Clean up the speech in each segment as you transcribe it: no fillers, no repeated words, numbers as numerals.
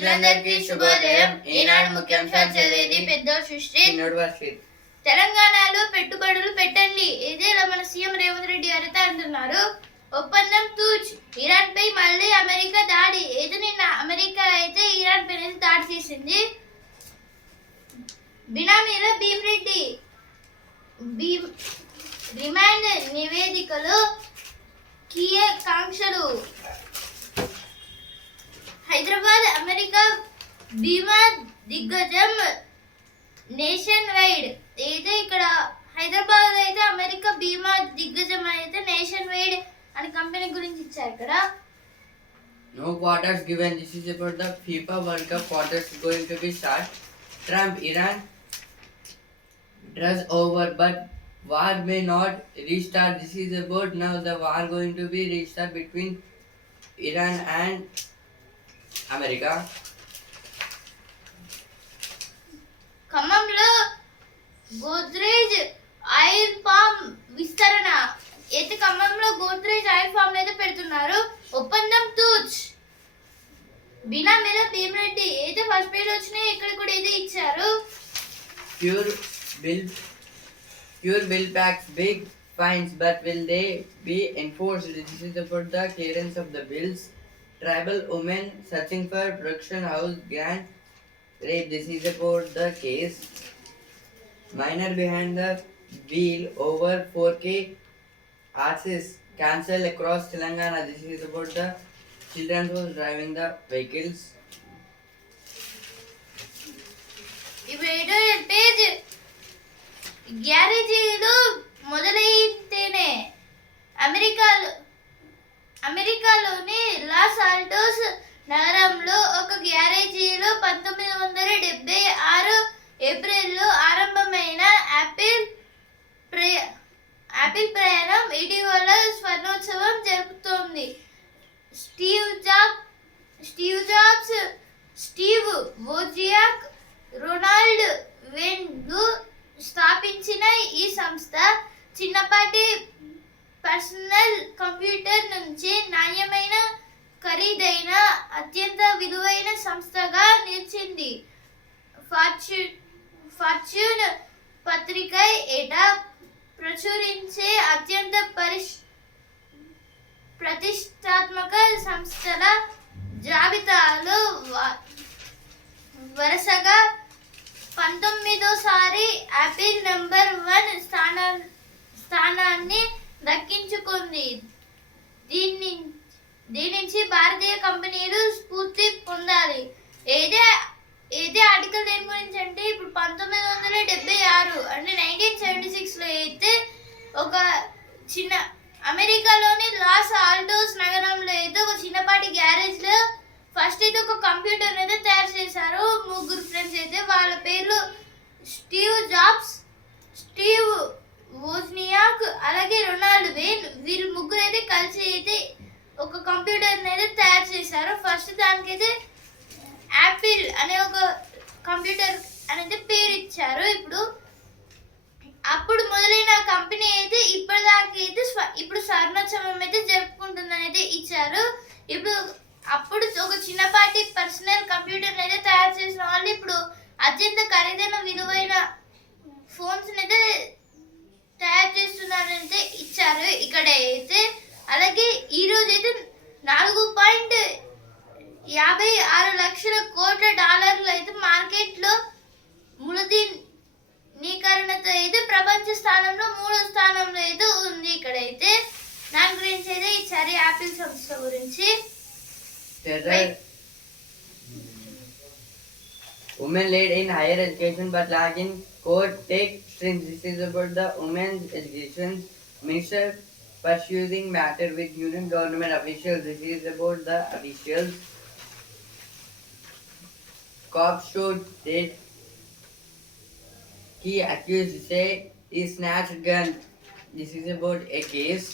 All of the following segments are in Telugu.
మిత్రులందరికీ శుభోదయం. ఈనాడు ముఖ్యాంశాలు చదివేది పెద్ద సృష్టి. తెలంగాణలో పెట్టుబడులు పెట్టండి, ఇదే మన సీఎం రేవంత్ రెడ్డి గారైతే అంటున్నారు. ఒప్పందం తూచ్, ఇరాన్ పై మళ్ళీ అమెరికా దాడి. ఏదో నిన్న అమెరికా అయితే ఇరాన్ పై దాడి చేసింది. బినామీల భీమిరెడ్డి రిమాండ్ నివేదికలో కీయ కాంక్షలు. హైదరాబాద్ అమెరికా బీమా దిగ్గజం నేషన్ వైడ్. అయితే ఇక్కడ హైదరాబాద్ అయితే అమెరికా బీమా దిగ్గజం అయితే నేషన్ వైడ్ అనే కంపెనీ గురించి ఇచ్చారు ఇక్కడ. No quarters given. This is about the FIFA World Cup quarters going to be start. Trump, Iran draws over, but war may not restart. This is about now the war going to be restart between Iran and America. ఖమ్మంలో గోద్రేజ్ ఆయిల్ ఫామ్ విస్తరణ. అయితే ఖమ్మంలో గోద్రేజ్ ఆయిల్ ఫామ్ అయితే పెడుతున్నారు. ఒప్పందం తూచ్, బినామీల భీమిరెడ్డి. అయితే ఫస్ట్ పేజ్ వచ్చినాయి, ఇక్కడ కూడా అయితే ఇచ్చారు. Pure bill packs big fines, but will they be enforced? This is about the clearance of the bills. Tribal women searching for production house gang rape. This is about the case. Minor behind the wheel over 4K RCs cancelled across Telangana. This is about the children who are driving the vehicles. Page గ్యారేజీలు మొదలైతేనే అమెరికాలోని లాస్ ఆల్టోస్ నగరంలో ఒక గ్యారేజీలో 1976 ఏప్రిల్లో ఆరంభమైన యాపిల్ ప్రయాణం ఇటీవల స్వర్ణోత్సవం జరుపుతోంది. స్టీవ్ జాబ్స్, స్టీవ్ వోజియాక్, రొనాల్డ్ వెన్లు స్థాపించిన ఈ సంస్థ చిన్నపాటి పర్సనల్ కంప్యూటర్ నుంచి నాణ్యమైన, ఖరీదైన, అత్యంత విలువైన సంస్థగా నిలిచింది. ఫార్చ్యూన్ పత్రిక ఏటా ప్రచురించే అత్యంత ప్రతిష్టాత్మక సంస్థల జాబితాలో వరుసగా 19సారి యాపిల్ నంబర్ 1 స్థానాన్ని దక్కించుకుంది. దీని నుంచి భారతీయ కంపెనీలు స్ఫూర్తి పొందాలి. ఏదే ఆర్టికల్ దేని గురించి అంటే ఇప్పుడు 1976 అంటే 1976లో అయితే ఒక చిన్న అమెరికాలోని లాస్ ఆల్టోస్ నగరంలో అయితే ఒక చిన్నపాటి గ్యారేజ్లో ఫస్ట్ అయితే ఒక కంప్యూటర్ అయితే తయారు చేశారు. 3 ఫ్రెండ్స్ అయితే, వాళ్ళ పేర్లు స్టీవ్ జాబ్స్, స్టీవ్ వోజ్నియాక్, అలాగే రొనాల్డ్ వెన్. వీళ్ళు ముగ్గురు అయితే కలిసి అయితే ఒక కంప్యూటర్ అయితే తయారు చేశారు. ఫస్ట్ దానికైతే యాపిల్ అనే ఒక కంప్యూటర్ అనేది పేరు ఇచ్చారు. అప్పుడు మొదలైన కంపెనీ అయితే ఇప్పటిదాకైతే ఇప్పుడు స్వర్ణోత్సవం అయితే జరుపుకుంటుందని అయితే ఇచ్చారు. అప్పుడు ఒక చిన్నపాటి పర్సనల్ కంప్యూటర్ అయితే తయారు చేసిన వాళ్ళు ఇప్పుడు అత్యంత ఖరీదైన, విలువైన ఫోన్స్ అయితే తయారు చేస్తున్నారంటే ఇచ్చారు ఇక్కడ అయితే. అలాగే ఈ రోజు అయితే $4.56 లక్షల కోట్ల అయితే మార్కెట్లో మూలధనీకరణతో అయితే ప్రపంచ స్థానంలో 3వ స్థానంలో అయితే ఉంది. ఇక్కడైతే దాని గురించి అయితే ఇచ్చారు, యాపిల్ సంస్థ గురించి. Women lead in higher education but lack in core tech streams. This is about the Women's Education Minister pursuing matter with union government officials. This is about the officials. Cops should date key accused say he snatched gun. This is about a case.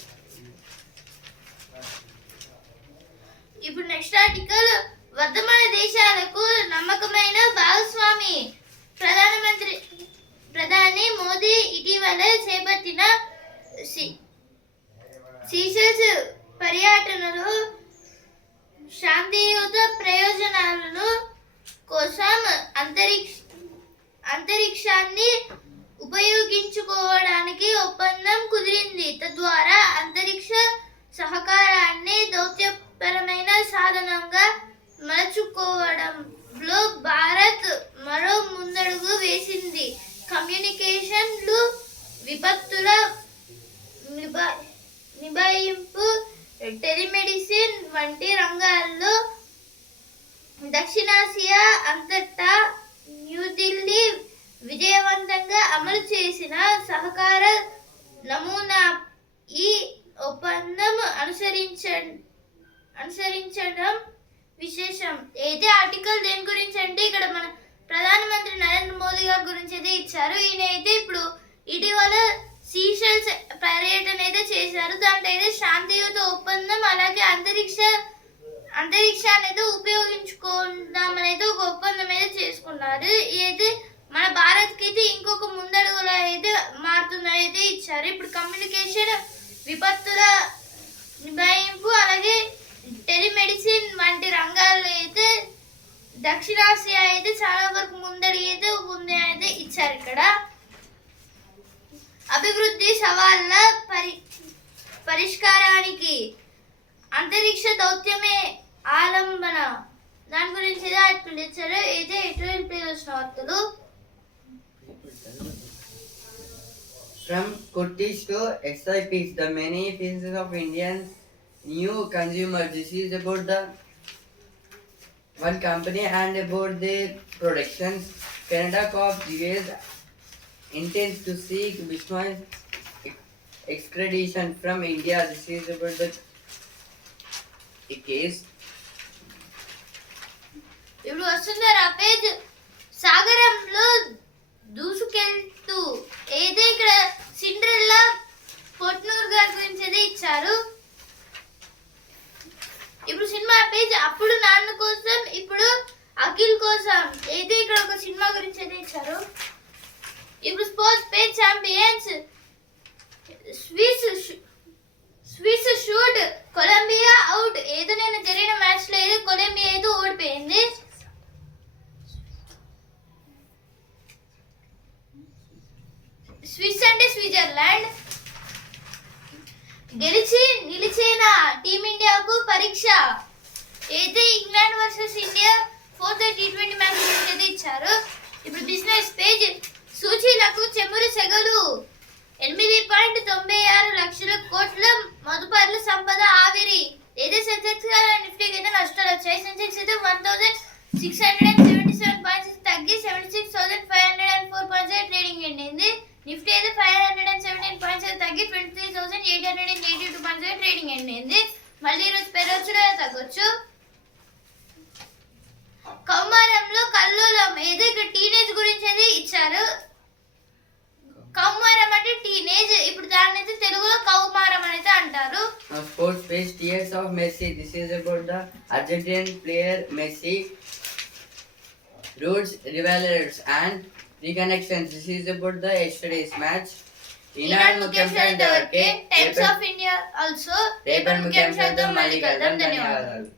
ఇప్పుడు నెక్స్ట్ ఆర్టికల్. వర్ధమాన దేశాలకు నమ్మకమైన భాగస్వామి. ప్రధాని మోదీ ఇటీవల చేపట్టిన సీషెల్స్ పర్యటనలో శాంతియుత ప్రయోజనాలను అంతరిక్షాన్ని ఉపయోగించుకోవడానికి ఒప్పందం కుదిరింది. తద్వారా అంతరిక్ష సహకారాన్ని దౌత్యపరమైన సాధనంగా మలుచుకోవడంలో భారత్ మరో ముందడుగు వేసింది. కమ్యూనికేషన్లు, విపత్తుల నిభాయింపు, టెలిమెడిసిన్ వంటి రంగాల్లో దక్షిణాసియా అంతటా న్యూఢిల్లీ విజయవంతంగా అమలు చేసిన సహకార నమూనా. ఈ ఒప్పందం అనుసరించడం విశేషం. అయితే ఆర్టికల్ దేని గురించి అంటే ఇక్కడ మన ప్రధానమంత్రి నరేంద్ర మోదీ గారి గురించి అయితే ఇచ్చారు. ఈయన అయితే ఇప్పుడు ఇటీవల సీషెల్స్ పర్యటన అయితే చేశారు. దాంట్లో అయితే శాంతియుత ఒప్పందం, అలాగే అంతరిక్షాన్ని అయితే ఉపయోగించుకుందామని అయితే ఒక ఒప్పందం అయితే చేసుకున్నారు. అయితే మన భారత్కి అయితే ఇంకొక ముందడుగులా అయితే మారుతుందని అయితే ఇచ్చారు. ఇప్పుడు కమ్యూనికేషన్, విపత్తుల నిభాయింపు, అలాగే టెలిమెడిసిన్ వంటి రంగాల్లో అయితే దక్షిణాసియా అయితే చాలా వరకు ముందడుగు అయితే ఉంది అయితే ఇచ్చారు. ఇక్కడ అభివృద్ధి సవాళ్ళ పరిష్కారానికి అంతరిక్ష దౌత్యమే ఆలంబన, దాని గురించి ఆర్టికల్ ఇచ్చారు. అయితే ఎటువంటి వచ్చిన వార్తలు. From Kurdish to SIPs, the many faces of Indians new consumers. This is about the one company and about their productions. Canada Corp US intends to seek Bismarck's extradition from India. This is about the case. ఇప్పుడు వస్తుందా పేజ్. సాగరంలో దూసుకెళ్తూ ఏదో ఇక్కడ సిండ్రెల్లా పొట్నూరు గారి గురించి అయితే ఇచ్చారు. ఇప్పుడు సినిమా పేజ్. అప్పుడు నాన్న కోసం, ఇప్పుడు అఖిల్ కోసం అయితే ఇక్కడ ఒక సినిమా గురించి అయితే ఇచ్చారు. ఇప్పుడు sports page. Champions Swiss shoot Colombia out. ఏదో నేను జరిగిన మ్యాచ్ లో ఏదో కొలంబియా అయితే ఓడిపోయింది. స్విస్ అంటే స్విట్జర్లాండ్. గెలిచి నిలిచిన టీమిండియాకు పరీక్ష. అయితే England versus India 4th T20 match గురించి అయితే ఇచ్చారు. ఇప్పుడు బిజినెస్ పేజ్. సూచీలకు చెమురు సెగలు. 8.96 లక్షల కోట్ల మదుపర్ల సంపద ఆవిరి. అయితే సెన్సెక్స్ నిఫ్టీకి అయితే నష్టాలు వచ్చాయి. సెన్సెక్స్ అయితే 1677.6 తగ్గి 76,504.8 ట్రేడింగ్ ఎండింది. నిఫ్టీ అయితే 517.7 తగ్గి 23,882.7 ట్రేడింగ్ ఎండింది. మళ్ళీ ఈరోజు పెరగచ్చులో తగ్గొచ్చు. కౌమారంలో కల్లోలం. ఏదో ఇక్కడ టీనేజ్ గురించి అయితే ఇచ్చారు. కౌమారం అంటే టీనేజ్. ఇప్పుడు దాన్ని అయితే తెలుగులో కౌమారం అని అయితే అంటారు. Sports page. Tears of Messi. This is about the Argentine player Messi. Roots, rivals and reconnections. This is about the yesterday's match. ఈనాడు ముఖ్యాంశాలు ఇంతవరకే. Times of India also. రేపటి ముఖ్యాంశాలతో మళ్ళీ కలుద్దాం. ధన్యవాదాలు.